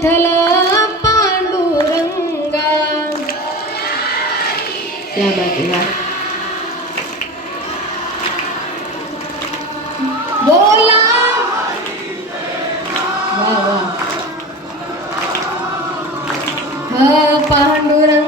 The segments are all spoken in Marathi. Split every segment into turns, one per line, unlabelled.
विठ्ठल पांडुरंगा क्या बात है बोला वाह वाह पांडुरंग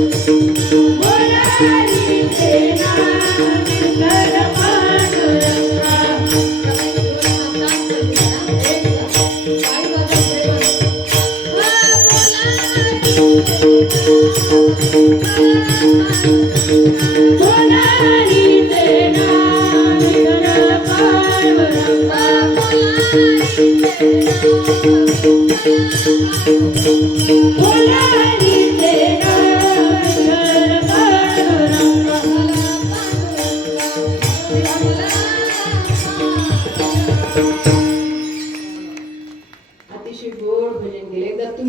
डेट डॉक्टर डेम डेट शूट टू डेट शिक डेट टेन डेम डेट टेप डे डेटा टेक्डेल
टेन टेक्टेट डेल